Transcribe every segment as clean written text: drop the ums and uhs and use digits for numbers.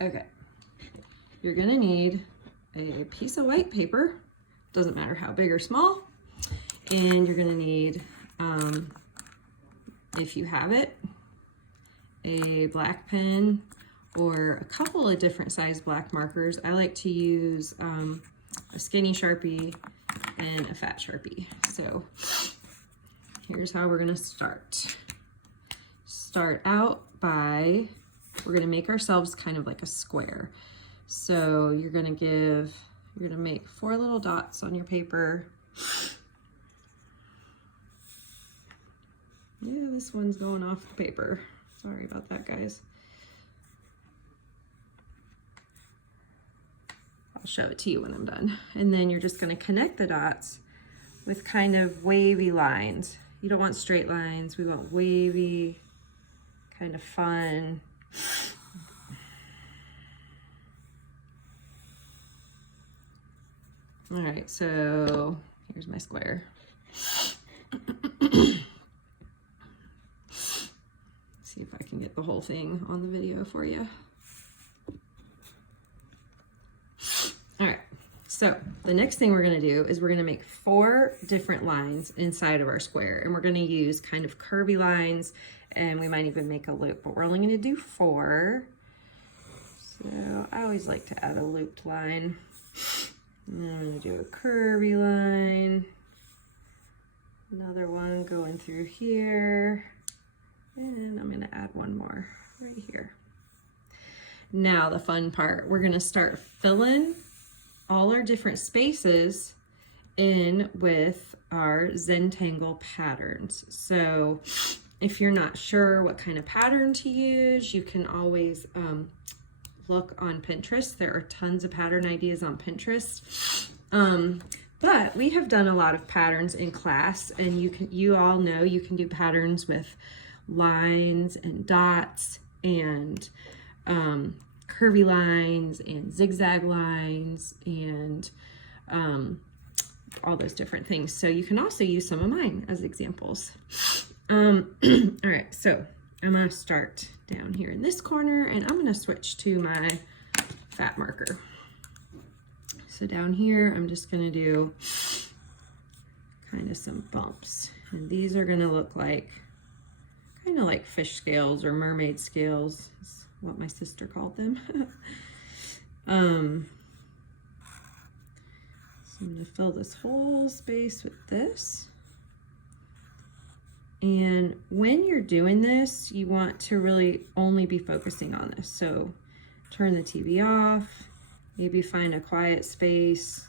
Okay, you're gonna need a piece of white paper, doesn't matter how big or small, and you're gonna need, if you have it, a black pen or a couple of different size black markers. I like to use a skinny Sharpie and a fat Sharpie. So here's how we're gonna start. Start out by, we're gonna make ourselves kind of like a square. So you're gonna make 4 little dots on your paper. Yeah, this one's going off the paper. Sorry about that, guys. I'll show it to you when I'm done. And then you're just gonna connect the dots with kind of wavy lines. You don't want straight lines, we want wavy, kind of fun. All right, so here's my square. See if I can get the whole thing on the video for you. All right, so the next thing we're gonna do is we're gonna make 4 different lines inside of our square, and we're gonna use kind of curvy lines, and we might even make a loop, but we're only gonna do 4. So I always like to add a looped line. And then I'm gonna do a curvy line, another one going through here, and I'm gonna add one more right here. Now the fun part, we're gonna start filling all our different spaces in with our Zentangle patterns. So if you're not sure what kind of pattern to use, you can always look on Pinterest. There are tons of pattern ideas on Pinterest. But we have done a lot of patterns in class, and you all know you can do patterns with lines and dots and curvy lines and zigzag lines and all those different things. So you can also use some of mine as examples. All right, so I'm gonna start down here in this corner, and I'm gonna switch to my fat marker. So down here, I'm just gonna do kind of some bumps, and these are gonna look like kind of like fish scales or mermaid scales, is what my sister called them. So I'm gonna fill this whole space with this. And when you're doing this, you want to really only be focusing on this. So turn the TV off, maybe find a quiet space.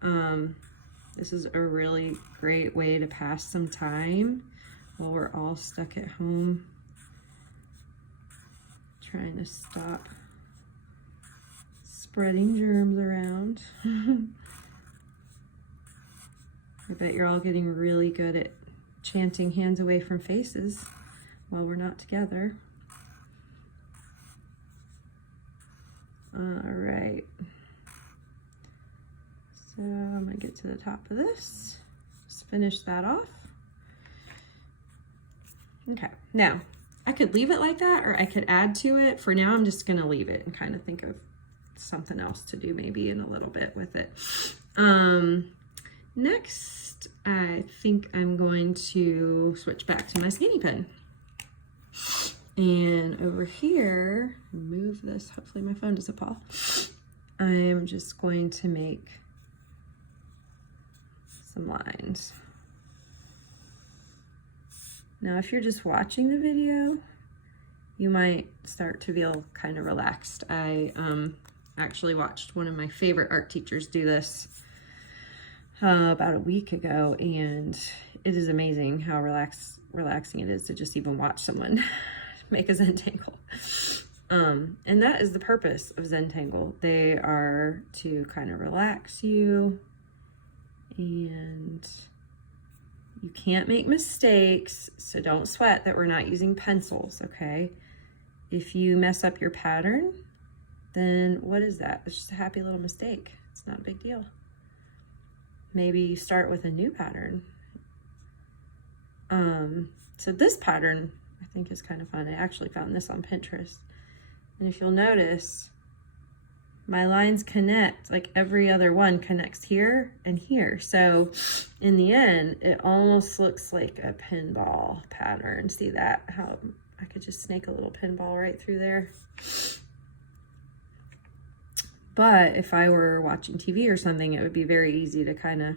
This is a really great way to pass some time while we're all stuck at home, trying to stop spreading germs around. I bet you're all getting really good at chanting hands away from faces while we're not together. All right. So I'm gonna get to the top of this, just finish that off. Okay, now I could leave it like that, or I could add to it. For now, I'm just gonna leave it and kind of think of something else to do maybe in a little bit with it. Next, I think I'm going to switch back to my skinny pen. And over here, move this, hopefully my phone doesn't fall. I'm just going to make some lines. Now, if you're just watching the video, you might start to feel kind of relaxed. I actually watched one of my favorite art teachers do this about a week ago, and it is amazing how relaxing it is to just even watch someone make a Zentangle. And that is the purpose of Zentangle. They are to kind of relax you, and you can't make mistakes, so don't sweat that we're not using pencils, okay? If you mess up your pattern, then what is that? It's just a happy little mistake. It's not a big deal. Maybe you start with a new pattern. So this pattern I think is kind of fun. I actually found this on Pinterest. And if you'll notice, my lines connect, like every other one connects here and here. So in the end, it almost looks like a pinball pattern. See that? How I could just snake a little pinball right through there. But if I were watching TV or something, it would be very easy to kind of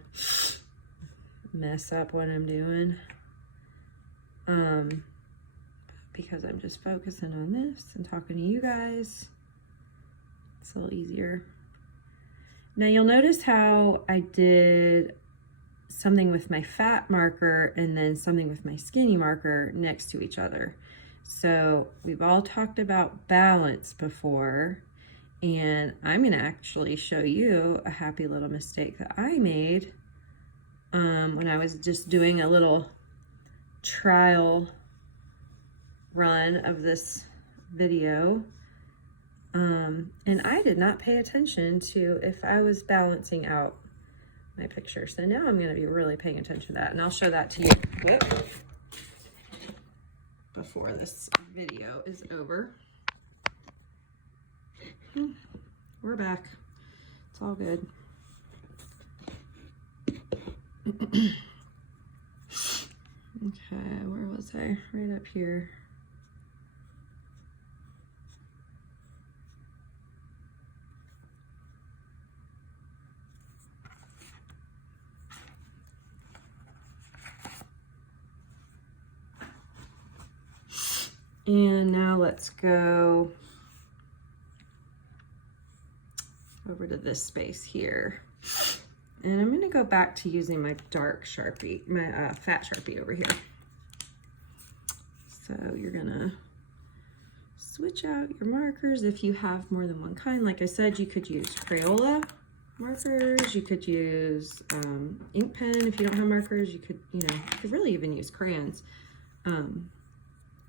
mess up what I'm doing. Because I'm just focusing on this and talking to you guys. It's a little easier. Now you'll notice how I did something with my fat marker and then something with my skinny marker next to each other. So we've all talked about balance before, and I'm gonna actually show you a happy little mistake that I made when I was just doing a little trial run of this video. And I did not pay attention to if I was balancing out my picture. So now I'm going to be really paying attention to that, and I'll show that to you before this video is over. We're back. It's all good. Okay, where was I? Right up here. And now let's go over to this space here. And I'm gonna go back to using my dark Sharpie, my fat Sharpie over here. So you're gonna switch out your markers if you have more than one kind. Like I said, you could use Crayola markers, you could use ink pen if you don't have markers, you could really even use crayons.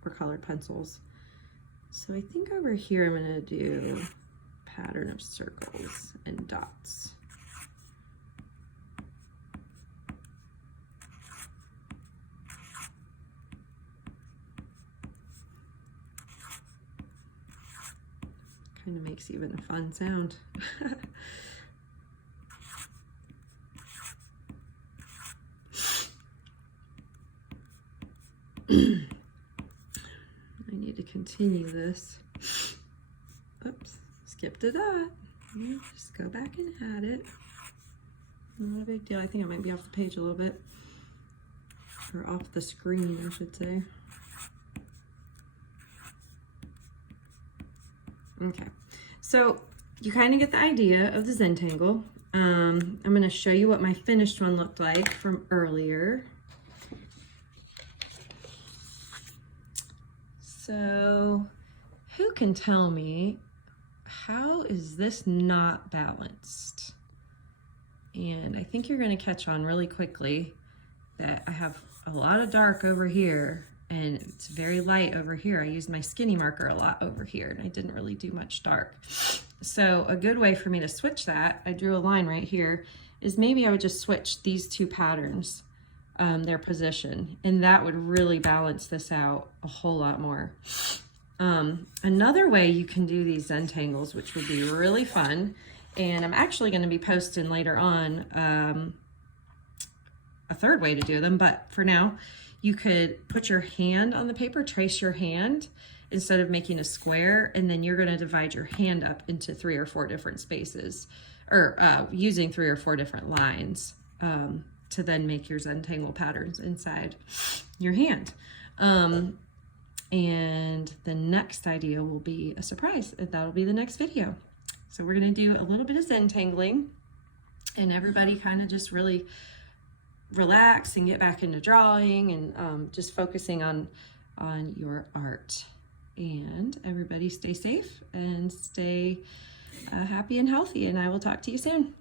Or colored pencils. So I think over here I'm going to do a pattern of circles and dots. Kind of makes even a fun sound. Continue this. Oops, skipped a dot. Just go back and add it. Not a big deal. I think I might be off the page a little bit. Or off the screen, I should say. Okay, so you kind of get the idea of the Zentangle. I'm going to show you what my finished one looked like from earlier. So who can tell me, how is this not balanced? And I think you're going to catch on really quickly that I have a lot of dark over here and it's very light over here. I used my skinny marker a lot over here and I didn't really do much dark. So a good way for me to switch that, I drew a line right here, is maybe I would just switch these two patterns. Their position, and that would really balance this out a whole lot more. Another way you can do these Zentangles, which would be really fun, and I'm actually going to be posting later on a third way to do them, but for now you could put your hand on the paper, trace your hand instead of making a square, and then you're going to divide your hand up into 3 or 4 different spaces, or using 3 or 4 different lines to then make your Zentangle patterns inside your hand. And the next idea will be a surprise. That'll be the next video. So we're going to do a little bit of Zentangling, and everybody kind of just really relax and get back into drawing and just focusing on your art. And everybody stay safe and stay happy and healthy, and I will talk to you soon.